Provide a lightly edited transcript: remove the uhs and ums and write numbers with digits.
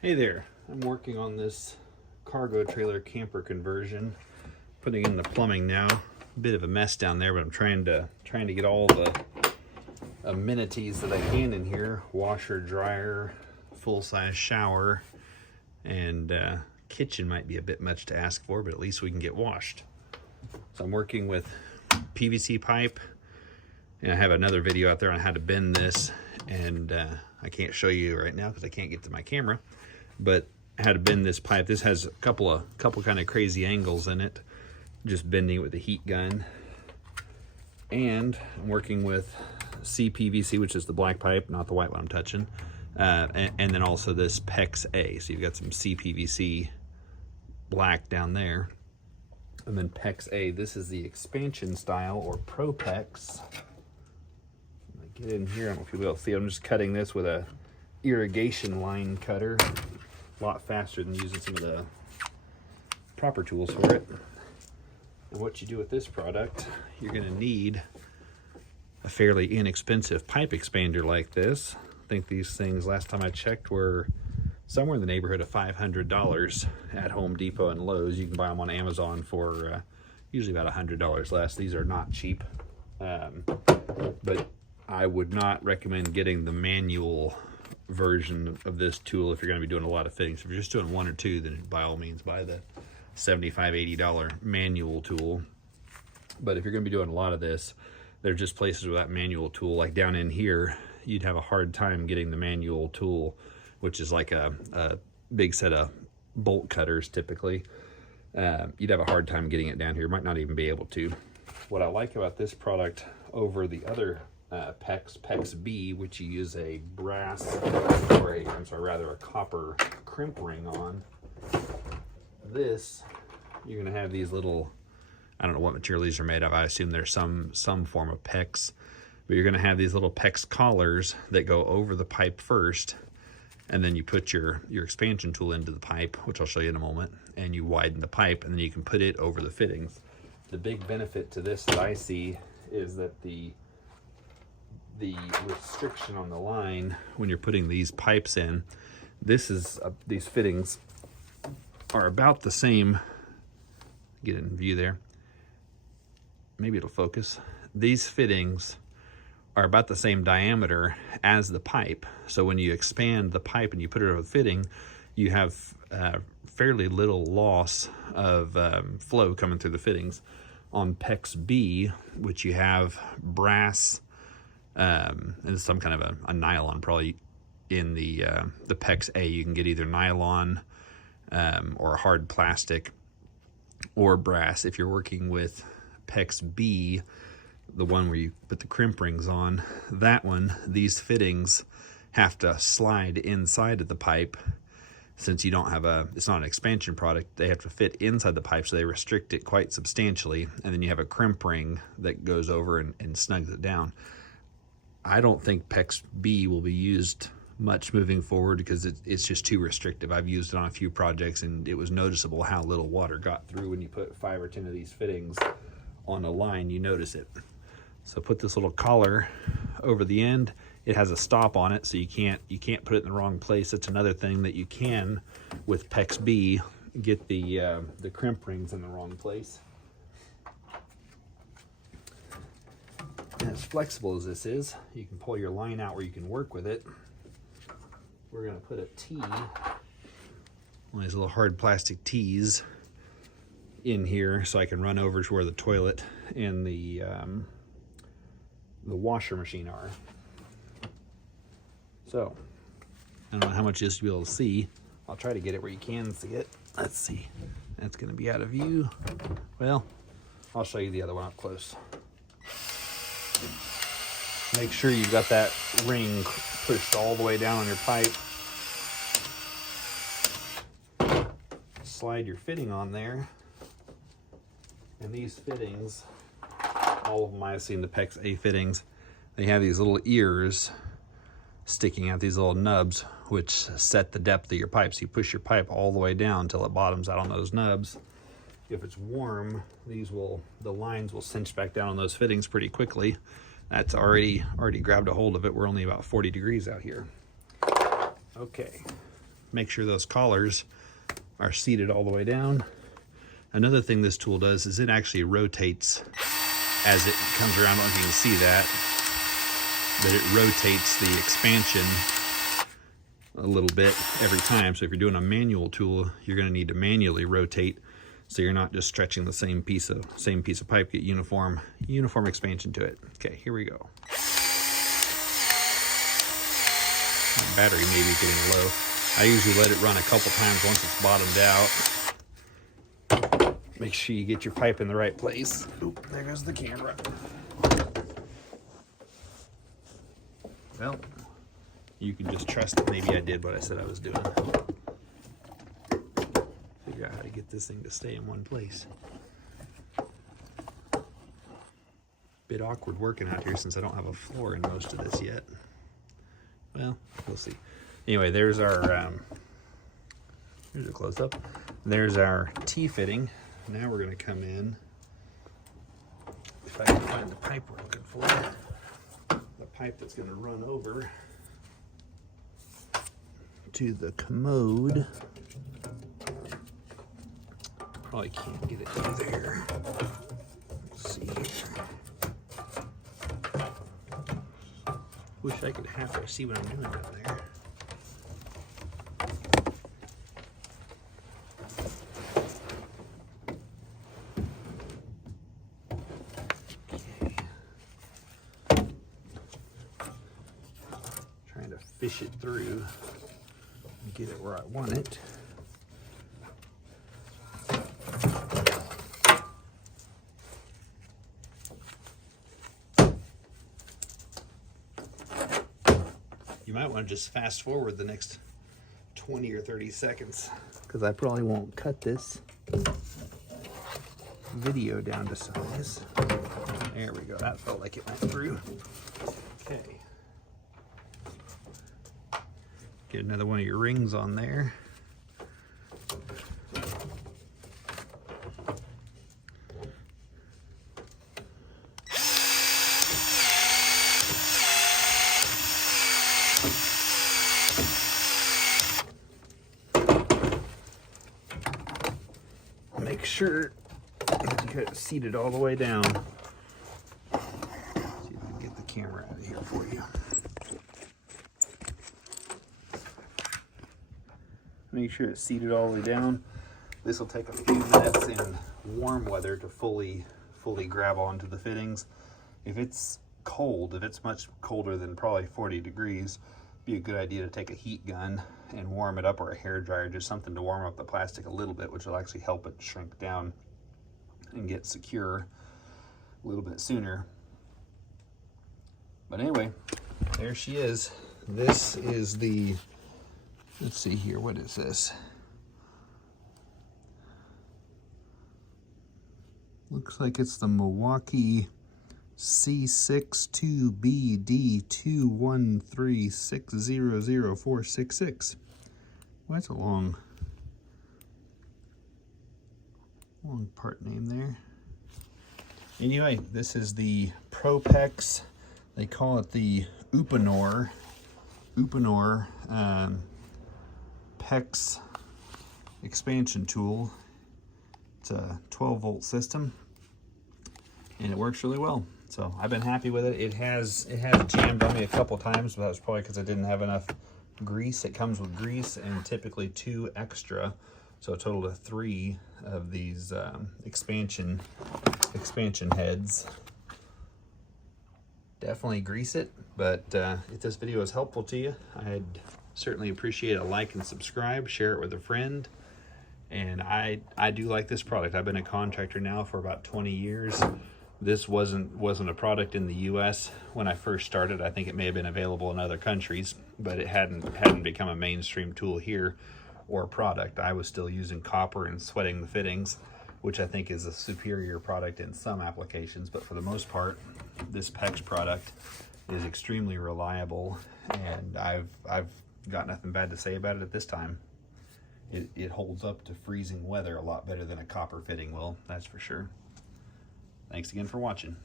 Hey there, I'm working on this cargo trailer camper conversion, putting in the plumbing now. A bit of a mess down there, but I'm trying to get all the amenities that I can in here. Washer, dryer, full-size shower, and kitchen might be a bit much to ask for, but at least we can get washed. So I'm working with PVC pipe, and I have another video out there on how to bend this, and I can't show you right now because I can't get to my camera, but how to bend this pipe. This has a couple kind of crazy angles in it, just bending it with a heat gun. And I'm working with CPVC, which is the black pipe, not the white one I'm touching, and then also this Pex-A. So you've got some CPVC black down there, and then Pex-A. This is the expansion style, or ProPex. Get in here, I don't know if you'll be able to see. I'm just cutting this with a irrigation line cutter. A lot faster than using some of the proper tools for it. And what you do with this product, you're going to need a fairly inexpensive pipe expander like this. I think these things, last time I checked, were somewhere in the neighborhood of $500 at Home Depot and Lowe's. You can buy them on Amazon for usually about $100 less. These are not cheap, but I would not recommend getting the manual version of this tool if you're going to be doing a lot of things. If you're just doing one or two, then by all means buy the $75, $80 manual tool. But if you're going to be doing a lot of this, there's just places with that manual tool, like down in here, you'd have a hard time getting the manual tool, which is like a big set of bolt cutters typically. You'd have a hard time getting it down here. You might not even be able to. What I like about this product over the other Pex-b, which you use a brass, or a copper crimp ring on. This, you're gonna have these little, I don't know what material these are made of. I assume there's some form of PEX, but you're gonna have these little PEX collars that go over the pipe first, and then you put your expansion tool into the pipe, which I'll show you in a moment, and you widen the pipe, and then you can put it over the fittings. The big benefit to this that I see is that the restriction on the line when you're putting these pipes in, this is these fittings are about the same. Get it in view there, maybe it'll focus. These fittings are about the same diameter as the pipe, so when you expand the pipe and you put it over the fitting, you have fairly little loss of flow coming through the fittings. On Pex-b, which you have brass and some kind of a nylon, probably in the Pex-A, you can get either nylon or hard plastic or brass. If you're working with Pex-b, the one where you put the crimp rings on, that one, these fittings have to slide inside of the pipe. Since you don't have it's not an expansion product, they have to fit inside the pipe, so they restrict it quite substantially, and then you have a crimp ring that goes over and snugs it down. I don't think Pex-b will be used much moving forward because it's just too restrictive. I've used it on a few projects, and it was noticeable how little water got through. When you put 5 or 10 of these fittings on a line, you notice it. So put this little collar over the end. It has a stop on it, so you can't put it in the wrong place. That's another thing that you can with Pex-b, get the crimp rings in the wrong place. And as flexible as this is, you can pull your line out where you can work with it. We're gonna put a T, one of these little hard plastic T's, in here so I can run over to where the toilet and the washer machine are. So, I don't know how much you'll be able to see. I'll try to get it where you can see it. Let's see. That's gonna be out of view. Well, I'll show you the other one up close. Make sure you've got that ring pushed all the way down on your pipe. Slide your fitting on there. And these fittings, all of them I've seen, the Pex-A fittings, they have these little ears sticking out, these little nubs, which set the depth of your pipe. So you push your pipe all the way down until it bottoms out on those nubs. If it's warm, the lines will cinch back down on those fittings pretty quickly. That's already grabbed a hold of it. We're only about 40 degrees out here. Okay, make sure those collars are seated all the way down. Another thing this tool does is it actually rotates as it comes around. I don't know if you can see that, but it rotates the expansion a little bit every time. So if you're doing a manual tool, you're going to need to manually rotate so you're not just stretching the same piece of pipe. Get uniform expansion to it. Okay, here we go. My battery may be getting low. I usually let it run a couple times once it's bottomed out. Make sure you get your pipe in the right place. Oop, there goes the camera. Well, you can just trust that maybe I did what I said I was doing. Figure out how to get this thing to stay in one place. Bit awkward working out here since I don't have a floor in most of this yet. Well, we'll see. Anyway, there's our, here's a close-up. There's our T-fitting. Now we're going to come in, if I can find the pipe we're looking for, the pipe that's going to run over to the commode. Probably can't get it through there. Let's see here. Wish I could halfway see what I'm doing down there. Trying to fish it through and get it where I want it. You might want to just fast forward the next 20 or 30 seconds because I probably won't cut this video down to size. There we go. That felt like it went through. Okay. Get another one of your rings on there. Make sure that you get it seated all the way down. See if we can get the camera out of here for you. Make sure it's seated all the way down. This will take a few minutes in warm weather to fully grab onto the fittings. If it's cold, if it's much colder than probably 40 degrees, be a good idea to take a heat gun and warm it up, or a hair dryer, just something to warm up the plastic a little bit, which will actually help it shrink down and get secure a little bit sooner. But anyway, there she is. This is the, let's see here, what is this? Looks like it's the Milwaukee C62BD2136000466. Well, that's a long part name there. Anyway, this is the ProPex. They call it the Uponor Pex expansion tool. It's a 12-volt system, and it works really well. So I've been happy with it. It has jammed on me a couple times, but that was probably because I didn't have enough grease. It comes with grease and typically 2 extra, so a total of 3 of these expansion heads. Definitely grease it, but if this video is helpful to you, I'd certainly appreciate a like and subscribe. Share it with a friend. And I do like this product. I've been a contractor now for about 20 years. This wasn't a product in the US when I first started. I think it may have been available in other countries, but it hadn't become a mainstream tool here or product. I was still using copper and sweating the fittings, which I think is a superior product in some applications, but for the most part, this Pex product is extremely reliable, and I've got nothing bad to say about it at this time. It holds up to freezing weather a lot better than a copper fitting will, that's for sure. Thanks again for watching.